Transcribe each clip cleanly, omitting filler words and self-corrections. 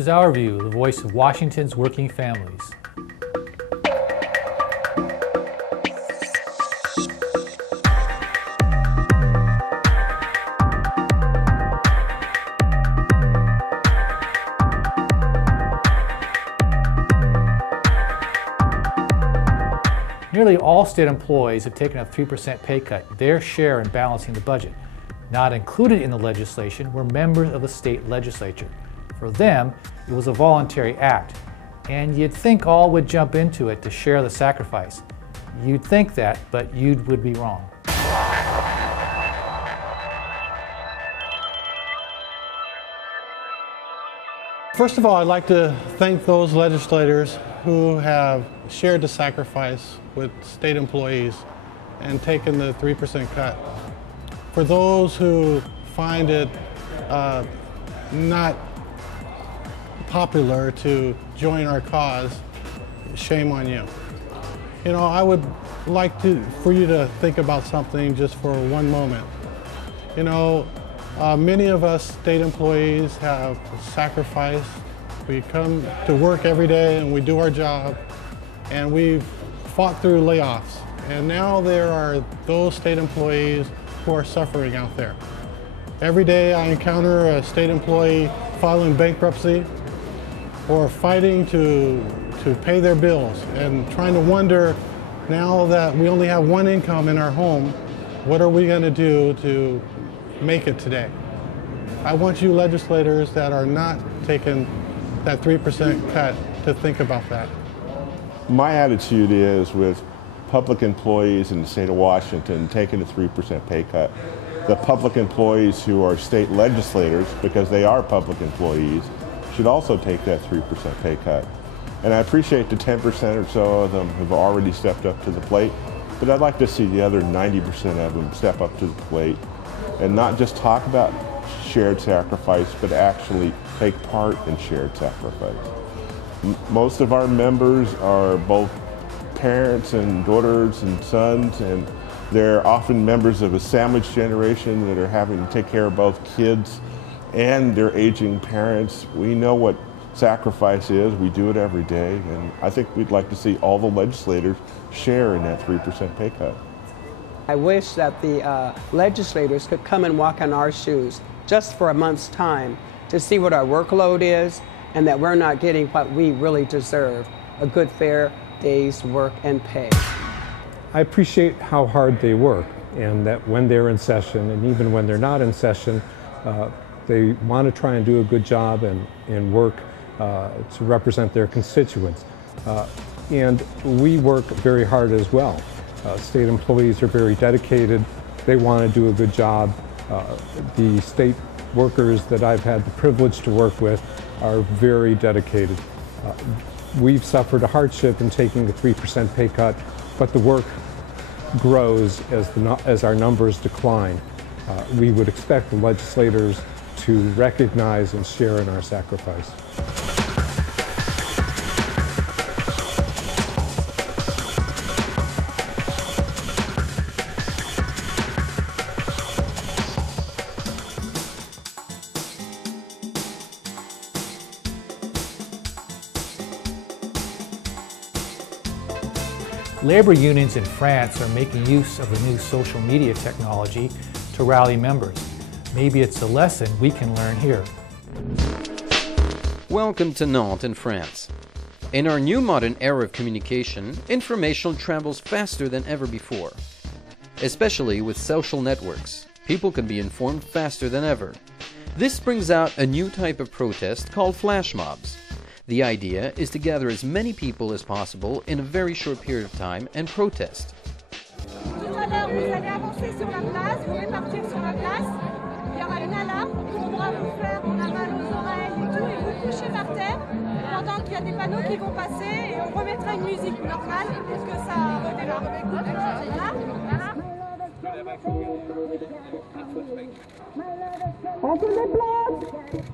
is Our View, the voice of Washington's working families. Nearly all state employees have taken a 3% pay cut, their share in balancing the budget. Not included in the legislation were members of the state legislature. For them, it was a voluntary act, and you'd think all would jump into it to share the sacrifice. You'd think that, but you would be wrong. First of all, I'd like to thank those legislators who have shared the sacrifice with state employees and taken the 3% cut. For those who find it not popular to join our cause, shame on you. You know, I would like for you to think about something just for one moment. You know, many of us state employees have sacrificed. We come to work every day and we do our job, and we've fought through layoffs. And now there are those state employees who are suffering out there. Every day I encounter a state employee filing bankruptcy or fighting to pay their bills and trying to wonder, now that we only have one income in our home, what are we going to do to make it today? I want you legislators that are not taking that 3% cut to think about that. My attitude is, with public employees in the state of Washington taking a 3% pay cut, the public employees who are state legislators, because they are public employees, should also take that 3% pay cut. And I appreciate the 10% or so of them have already stepped up to the plate, but I'd like to see the other 90% of them step up to the plate and not just talk about shared sacrifice, but actually take part in shared sacrifice. Most of our members are both parents and daughters and sons, and they're often members of a sandwich generation that are having to take care of both kids and their aging parents. We know what sacrifice is. We do it every day, and I think we'd like to see all the legislators share in that 3% pay cut. I wish that the legislators could come and walk in our shoes just for a month's time to see what our workload is and that we're not getting what we really deserve, a good, fair day's work and pay. I appreciate how hard they work, and that when they're in session and even when they're not in session, they want to try and do a good job and work to represent their constituents. And we work very hard as well. State employees are very dedicated. They want to do a good job. The state workers that I've had the privilege to work with are very dedicated. We've suffered a hardship in taking the 3% pay cut, but the work grows as our numbers decline. We would expect the legislators to recognize and share in our sacrifice. Labor unions in France are making use of the new social media technology to rally members. Maybe it's a lesson we can learn here. Welcome to Nantes in France. In our new modern era of communication, information travels faster than ever before. Especially with social networks, people can be informed faster than ever. This brings out a new type of protest called flash mobs. The idea is to gather as many people as possible in a very short period of time and protest. Tout à l'heure, vous allez avancer sur la place, vous allez partir sur la place. Il y aura une alarme, il faudra vous faire, on a mal aux oreilles et tout, et vous couchez par terre pendant qu'il y a des panneaux qui vont passer, et on remettra une musique normale pour que ça redémarre. Voilà. On se déplace.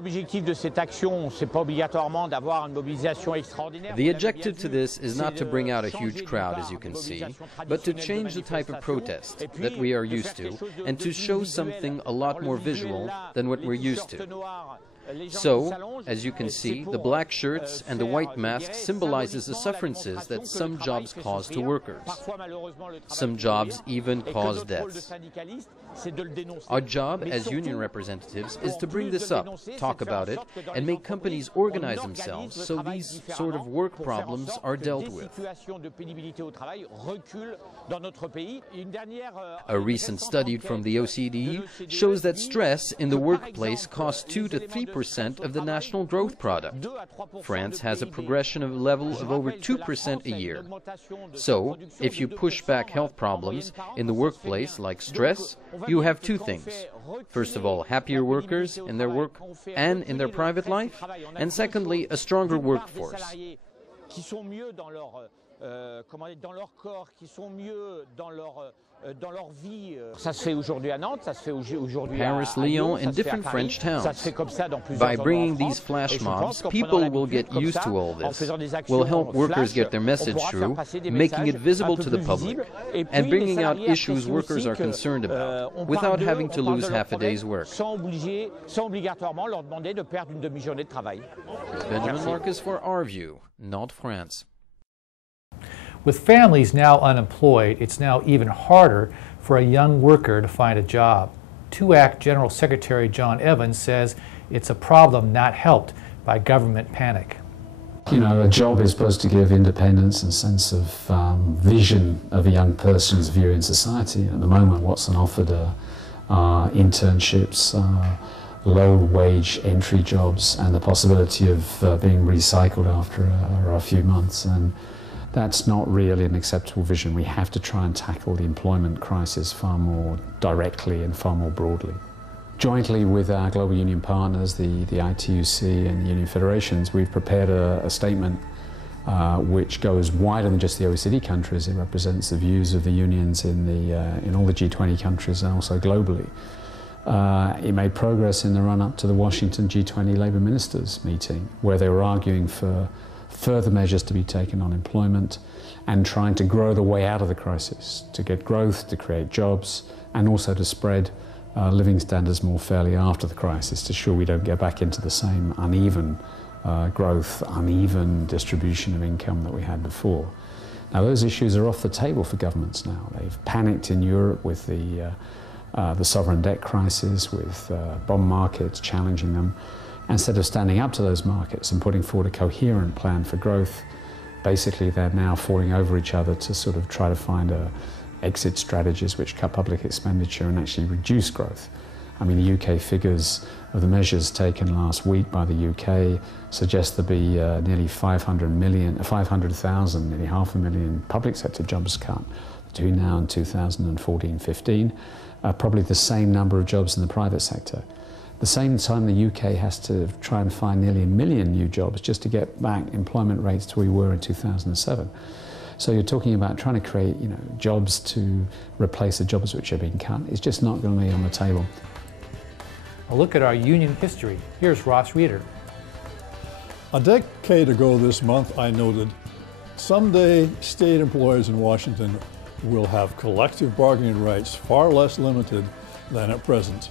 L'objectif de cette action, c'est pas obligatoirement d'avoir une mobilisation extraordinaire. The objective to this is not to bring out a huge crowd, as you can see, but to change the type of protest that we are used to and to show something a lot more visual than what we're used to. So, as you can see, the black shirts and the white masks symbolizes the sufferances that some jobs cause to workers. Some jobs even cause deaths. Our job as union representatives is to bring this up, talk about it, and make companies organize themselves so these sort of work problems are dealt with. A recent study from the OECD shows that stress in the workplace costs 2 to 3% of the national growth product. France has a progression of a level of over 2% a year. So, if you push back health problems in the workplace like stress, you have two things. First of all, happier workers in their work and in their private life, and secondly, a stronger workforce. Paris, Lyon, and different French towns. By bringing these flash mobs, people will get used to all this, will help workers get their message through, making it visible to the public, and bringing out issues workers are concerned about, without having to lose half a day's work. Benjamin Marcus for Our View, not France. With families now unemployed, it's now even harder for a young worker to find a job. TUAC General Secretary John Evans says it's a problem not helped by government panic. You know, a job is supposed to give independence and sense of vision of a young person's view in society. At the moment, what's on offered are internships, low-wage entry jobs, and the possibility of being recycled after a few months. And that's not really an acceptable vision. We have to try and tackle the employment crisis far more directly and far more broadly. Jointly with our global union partners, the ITUC and the union federations, we've prepared a statement which goes wider than just the OECD countries. It represents the views of the unions in all the G20 countries and also globally. It made progress in the run-up to the Washington G20 Labour Ministers meeting, where they were arguing for further measures to be taken on employment and trying to grow the way out of the crisis, to get growth, to create jobs, and also to spread living standards more fairly after the crisis, to ensure we don't get back into the same uneven growth, uneven distribution of income that we had before. Now, those issues are off the table for governments now. They've panicked in Europe with the sovereign debt crisis, with bond markets challenging them. Instead of standing up to those markets and putting forward a coherent plan for growth, basically they're now falling over each other to sort of try to find exit strategies which cut public expenditure and actually reduce growth. I mean, the UK figures of the measures taken last week by the UK suggest there'll be nearly 500,000, nearly 500,000 public sector jobs cut between now and 2014-15, probably the same number of jobs in the private sector. At the same time, the UK has to try and find nearly 1 million new jobs just to get back employment rates to where we were in 2007. So you're talking about trying to create, jobs to replace the jobs which are being cut. It's just not going to be on the table. A look at our union history. Here's Ross Reeder. A decade ago this month, I noted, someday state employees in Washington will have collective bargaining rights far less limited than at present.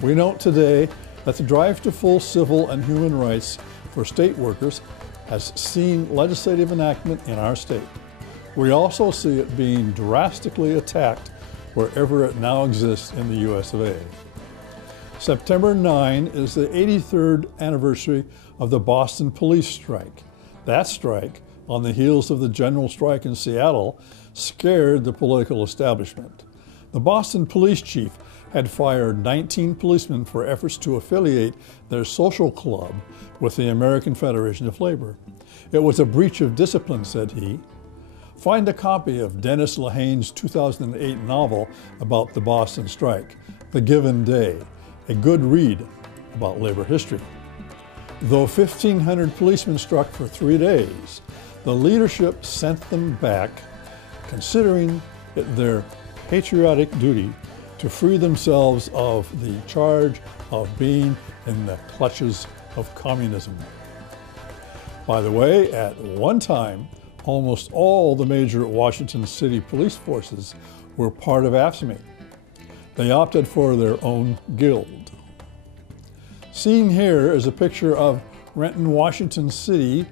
We note today that the drive to full civil and human rights for state workers has seen legislative enactment in our state. We also see it being drastically attacked wherever it now exists in the US of A. September 9 is the 83rd anniversary of the Boston police strike. That strike, on the heels of the general strike in Seattle, scared the political establishment. The Boston police chief had fired 19 policemen for efforts to affiliate their social club with the American Federation of Labor. It was a breach of discipline, said he. Find a copy of Dennis Lehane's 2008 novel about the Boston strike, The Given Day, a good read about labor history. Though 1,500 policemen struck for 3 days, the leadership sent them back, considering it their patriotic duty to free themselves of the charge of being in the clutches of communism. By the way, at one time, almost all the major Washington City police forces were part of AFSCME. They opted for their own guild. Seen here is a picture of Renton, Washington City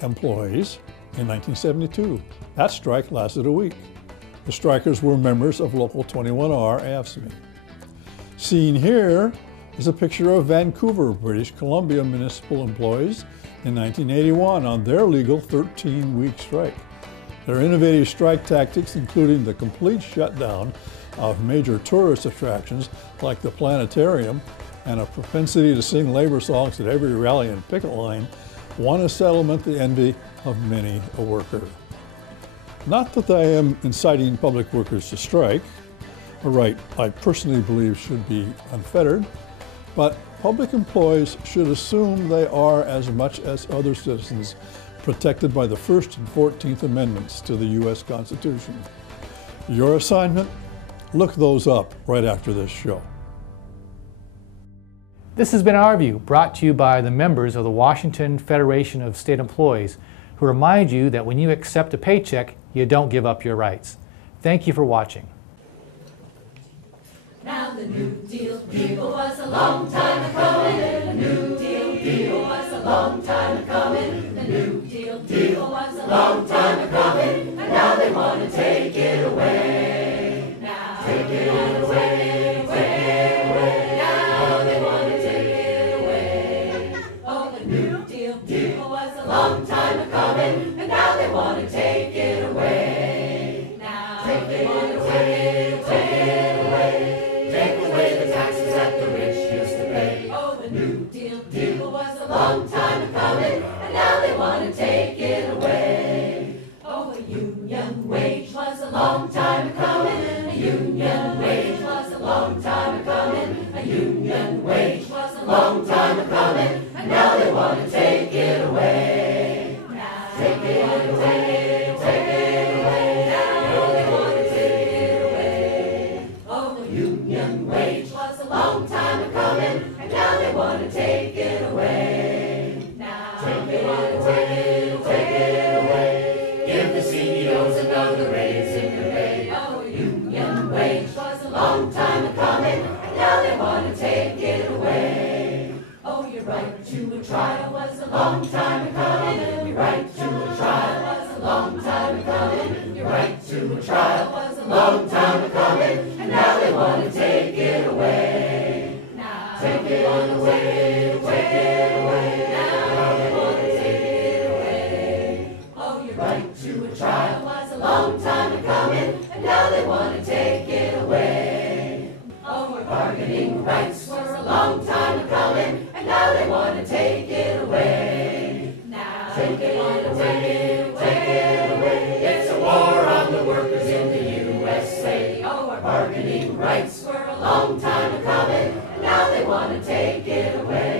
employees in 1972. That strike lasted a week. The strikers were members of Local 21R AFSCME. Seen here is a picture of Vancouver, British Columbia municipal employees in 1981 on their legal 13-week strike. Their innovative strike tactics, including the complete shutdown of major tourist attractions like the planetarium and a propensity to sing labor songs at every rally and picket line, won a settlement the envy of many a worker. Not that I am inciting public workers to strike, a right I personally believe should be unfettered, but public employees should assume they are, as much as other citizens, protected by the First and 14th Amendments to the U.S. Constitution. Your assignment? Look those up right after this show. This has been Our View, brought to you by the members of the Washington Federation of State Employees, who remind you that when you accept a paycheck, you don't give up your rights. Thank you for watching. Now the New Deal was a long time coming. The New Deal was a long time coming. The New Deal was a long time coming. And now they want to take it away. Now take it away, take it away. Now they want to take it away. Oh, the New Deal was a long time coming. And now they want to take it away. Now take it away, take it away. Take away the taxes that the rich used to pay. Oh, the New Deal was a long time coming, and now they want to take it away. Oh, a union wage was a long time coming. A union wage was a long time coming. A union wage was a long time coming, and now they want to take it away. Now take it away, take it away. Now they want to take it away. Oh, the union wage was a long time coming, and now they want to take it away. Now take it away, take it away. Give the CEOs another raise in their pay. Oh, a union wage was a long time coming, and now they want to take it away. Oh, your right to a trial was a long time coming. Your right to a trial was a long time coming. Your right to a trial was a long time coming, and now they want to take it away. Now take it away, take it away. Now they want to take it away. Oh, your right to a trial was a long time coming, and now they want to take it away. Oh, our bargaining rights were a long time coming, and now they want to take it away. Now take it away, take it away. It's a war on the workers in the USA. Oh, our bargaining rights were a long time coming, and now they want to take it away.